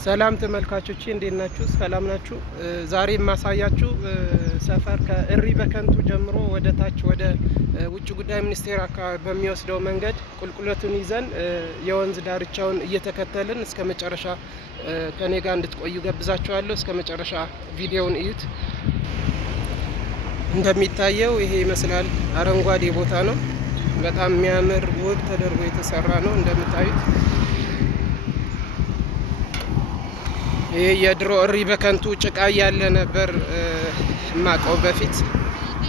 ሰላም ተመልካቾቼ እንዴት ናችሁ? ሰላም ናችሁ? ዛሬ የማሳያችሁ ሰፈር ከእሪ በከንቱ ጀምሮ ወደ ታች ወደ ውጭ ጉዳይ ሚኒስቴር አካባቢ በሚወስደው መንገድ ቁልቁለቱን ይዘን የወንዝ ዳርቻውን እየተከተልን እስከ መጨረሻ ከኔ ጋር እንድትቆዩ ገብዛችኋለሁ። እስከ መጨረሻ ቪዲዮውን እዩት። እንደሚታየው ይሄ ይመስላል። አረንጓዴ ቦታ ነው። በጣም የሚያምር ውብ ተደርጎ የተሰራ ነው እንደምታዩት። ይሄ የድሮ እሪ በከንቱ ጭቃ ያለ ነበር ማቀው በፊት።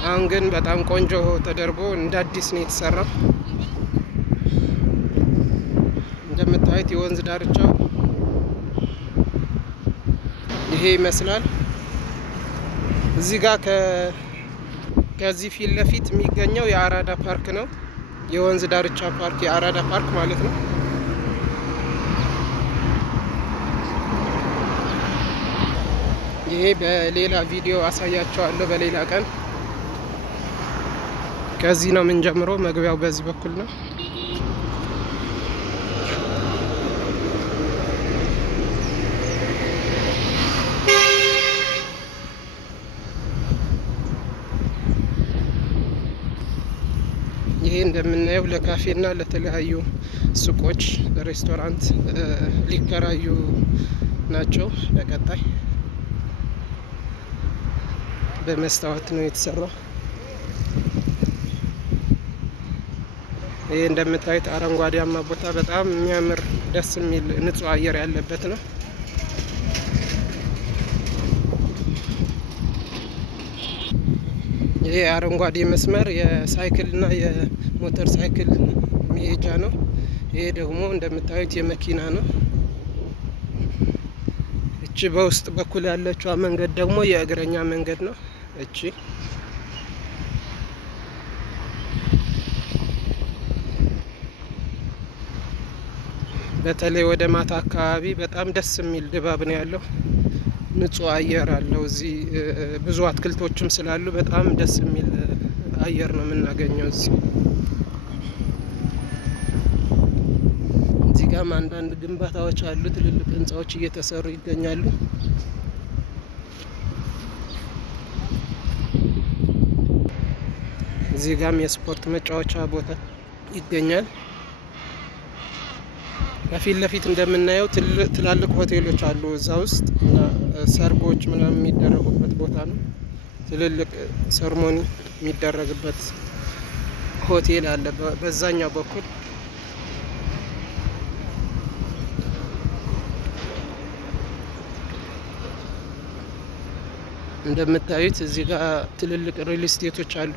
አሁን ግን በጣም ቆንጆ ተደርጎ እንደ አዲስ ነው የተሰራው። እንደምታዩት የወንዝ ዳርቻው ይሄ ይመስላል። እዚህ ጋር ከዚህ ፊት ለፊት የሚገኘው የአራዳ ፓርክ ነው። የወንዝ ዳርቻ ፓርክ የአራዳ ፓርክ ማለት ነው። ይሄ በሌላ ቪዲዮ አሳያቸዋለሁ በሌላ ቀን። ከዚህ ነው የምንጀምረው። መግቢያው በዚህ በኩል ነው። ይሄ እንደምናየው ለካፌና ለተለያዩ ሱቆች፣ ለሬስቶራንት ሊከራዩ ናቸው። በቀጣይ በመስታወት ነው የተሰራው። ይሄ እንደምታዩት አረንጓዴያማ ቦታ በጣም የሚያምር ደስ የሚል ንጹህ አየር ያለበት ነው። ይሄ አረንጓዴ መስመር የሳይክልና የሞተር ሳይክል መሄጃ ነው። ይሄ ደግሞ እንደምታዩት የመኪና ነው። እቺ በውስጥ በኩል ያለችው መንገድ ደግሞ የእግረኛ መንገድ ነው። እቺ በተለይ ወደ ማታ አካባቢ በጣም ደስ የሚል ድባብ ነው ያለው። ንጹህ አየር አለው። እዚህ ብዙ አትክልቶችም ስላሉ በጣም ደስ የሚል አየር ነው የምናገኘው። እዚህ ጋርም አንዳንድ ግንባታዎች አሉ። ትልልቅ ህንጻዎች እየተሰሩ ይገኛሉ። እዚህ ጋርም የስፖርት መጫወቻ ቦታ ይገኛል። ከፊት ለፊት እንደምናየው ትላልቅ ሆቴሎች አሉ እዛ ውስጥ እና ሰርጎች ምናምን የሚደረጉበት ቦታ ነው። ትልልቅ ሰርሞኒ የሚደረግበት ሆቴል አለ በዛኛው በኩል። እንደምታዩት እዚህ ጋር ትልልቅ ሪል ስቴቶች አሉ።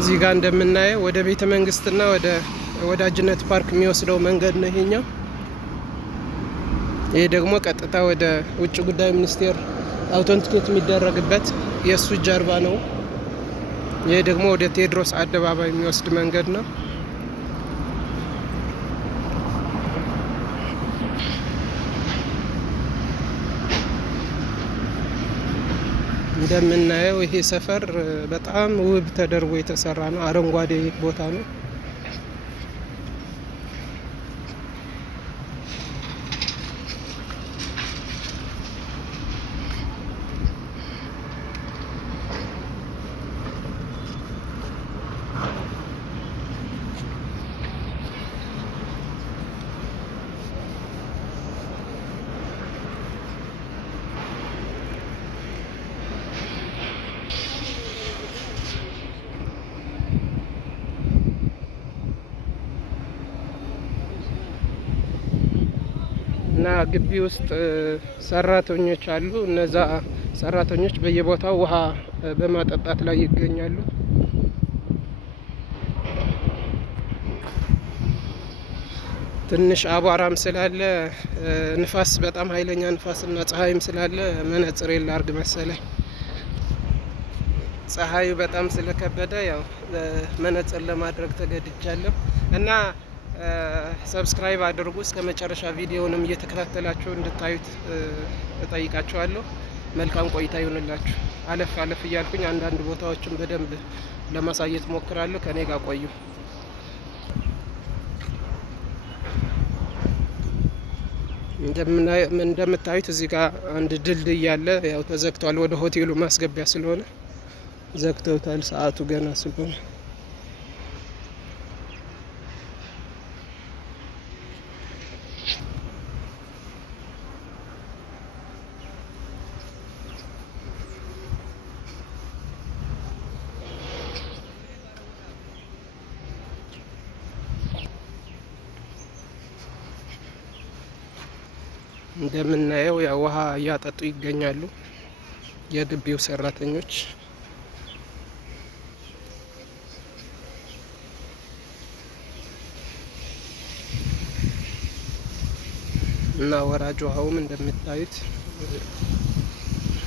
እዚህ ጋር እንደምናየው ወደ ቤተ መንግስትና ወደ ወዳጅነት ፓርክ የሚወስደው መንገድ ነው ይሄኛው። ይሄ ደግሞ ቀጥታ ወደ ውጭ ጉዳይ ሚኒስቴር አውቶንቲኬት የሚደረግበት የሱ ጀርባ ነው። ይሄ ደግሞ ወደ ቴዎድሮስ አደባባይ የሚወስድ መንገድ ነው። እንደምናየው ይሄ ሰፈር በጣም ውብ ተደርጎ የተሰራ ነው። አረንጓዴ ቦታ ነው። እና ግቢ ውስጥ ሰራተኞች አሉ። እነዛ ሰራተኞች በየቦታው ውሃ በማጠጣት ላይ ይገኛሉ። ትንሽ አቧራም ስላለ ንፋስ በጣም ኃይለኛ ንፋስና ፀሐይም ስላለ መነጽር ላርግ መሰለኝ። ፀሐዩ በጣም ስለከበደ ያው መነጽር ለማድረግ ተገድጃለሁ። እና ሰብስክራይብ አድርጉ፣ እስከ መጨረሻ ቪዲዮውንም እየተከታተላችሁ እንድታዩት እጠይቃችኋለሁ። መልካም ቆይታ ይሁንላችሁ። አለፍ አለፍ እያልኩኝ አንዳንድ ቦታዎችን በደንብ ለማሳየት ሞክራለሁ። ከኔ ጋር ቆዩ። እንደምታዩት እዚህ ጋር አንድ ድልድይ አለ። ያው ተዘግቷል፣ ወደ ሆቴሉ ማስገቢያ ስለሆነ ዘግተውታል፣ ሰዓቱ ገና ስለሆነ። እንደምናየው ያው ውሃ እያጠጡ ይገኛሉ የግቢው ሰራተኞች። እና ወራጅ ውሃውም እንደምታዩት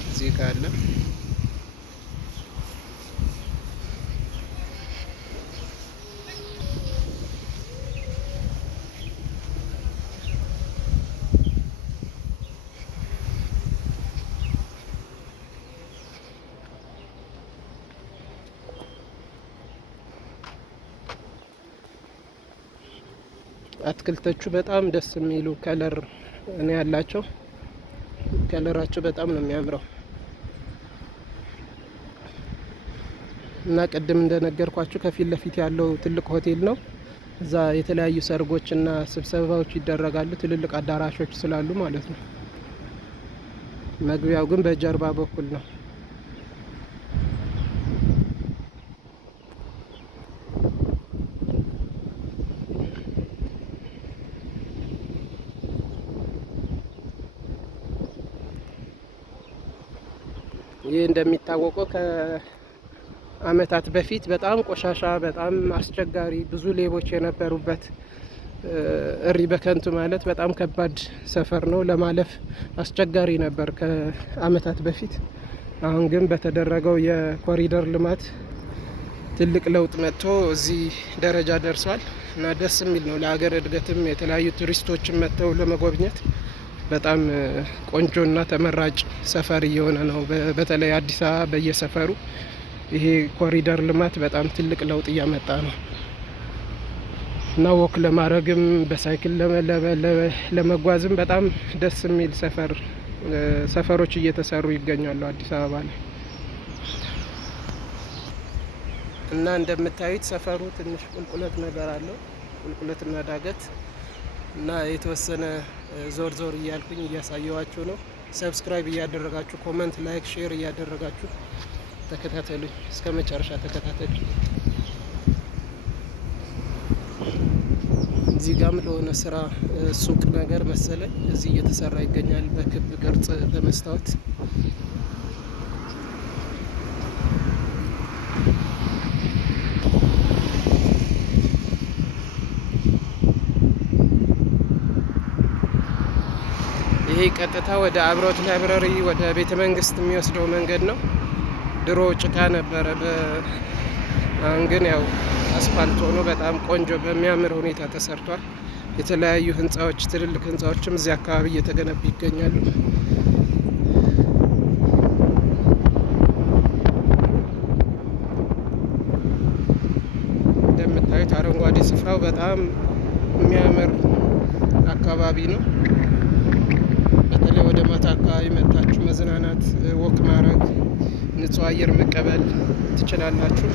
እዚህ ጋር አለ። አትክልቶቹ በጣም ደስ የሚሉ ከለር ነው ያላቸው። ከለራቸው በጣም ነው የሚያምረው። እና ቅድም እንደነገርኳችሁ ከፊት ለፊት ያለው ትልቅ ሆቴል ነው። እዛ የተለያዩ ሰርጎችና ስብሰባዎች ይደረጋሉ፣ ትልልቅ አዳራሾች ስላሉ ማለት ነው። መግቢያው ግን በጀርባ በኩል ነው። ይህ እንደሚታወቀው ከአመታት በፊት በጣም ቆሻሻ፣ በጣም አስቸጋሪ፣ ብዙ ሌቦች የነበሩበት እሪ በከንቱ ማለት በጣም ከባድ ሰፈር ነው። ለማለፍ አስቸጋሪ ነበር ከአመታት በፊት። አሁን ግን በተደረገው የኮሪደር ልማት ትልቅ ለውጥ መጥቶ እዚህ ደረጃ ደርሷል እና ደስ የሚል ነው። ለሀገር እድገትም የተለያዩ ቱሪስቶችን መጥተው ለመጎብኘት በጣም ቆንጆና ተመራጭ ሰፈር እየሆነ ነው። በተለይ አዲስ አበባ በየሰፈሩ ይሄ ኮሪደር ልማት በጣም ትልቅ ለውጥ እያመጣ ነው እና ወክ ለማድረግም በሳይክል ለመጓዝም በጣም ደስ የሚል ሰፈሮች እየተሰሩ ይገኛሉ አዲስ አበባ ላይ። እና እንደምታዩት ሰፈሩ ትንሽ ቁልቁለት ነገር አለው፣ ቁልቁለትና ዳገት እና የተወሰነ ዞር ዞር እያልኩኝ እያሳየዋችሁ ነው። ሰብስክራይብ እያደረጋችሁ ኮመንት፣ ላይክ፣ ሼር እያደረጋችሁ ተከታተሉኝ። እስከ መጨረሻ ተከታተሉ። እዚህ ጋም ለሆነ ስራ ሱቅ ነገር መሰለኝ እዚህ እየተሰራ ይገኛል በክብ ቅርጽ በመስታወት። ይሄ ቀጥታ ወደ አብሮት ላይብረሪ ወደ ቤተ መንግስት የሚወስደው መንገድ ነው። ድሮ ጭቃ ነበረ፣ አሁን ግን ያው አስፋልት ሆኖ በጣም ቆንጆ በሚያምር ሁኔታ ተሰርቷል። የተለያዩ ህንጻዎች፣ ትልልቅ ህንጻዎችም እዚህ አካባቢ እየተገነቡ ይገኛሉ። እንደምታዩት አረንጓዴ ስፍራው በጣም የሚያምር አካባቢ ነው። በተለይ ወደ ማታ አካባቢ መታችሁ መዝናናት፣ ወክ ማድረግ፣ ንጹህ አየር መቀበል ትችላላችሁ።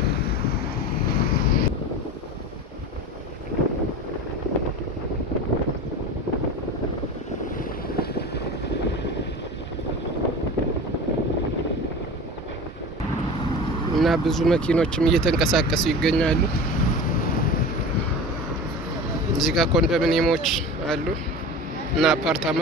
እና ብዙ መኪኖችም እየተንቀሳቀሱ ይገኛሉ። እዚህ ጋር ኮንዶሚኒየሞች አሉ እና አፓርታማ።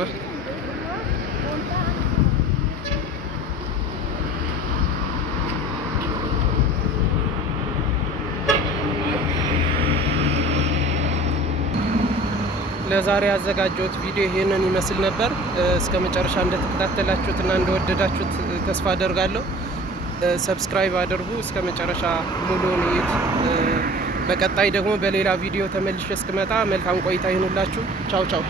ለዛሬ ያዘጋጀሁት ቪዲዮ ይሄንን ይመስል ነበር። እስከ መጨረሻ እንደተከታተላችሁትና እንደወደዳችሁት ተስፋ አደርጋለሁ። ሰብስክራይብ አድርጉ። እስከ መጨረሻ ሙሉውን እዩት። በቀጣይ ደግሞ በሌላ ቪዲዮ ተመልሼ እስክመጣ መልካም ቆይታ ይሁንላችሁ። ቻው ቻው።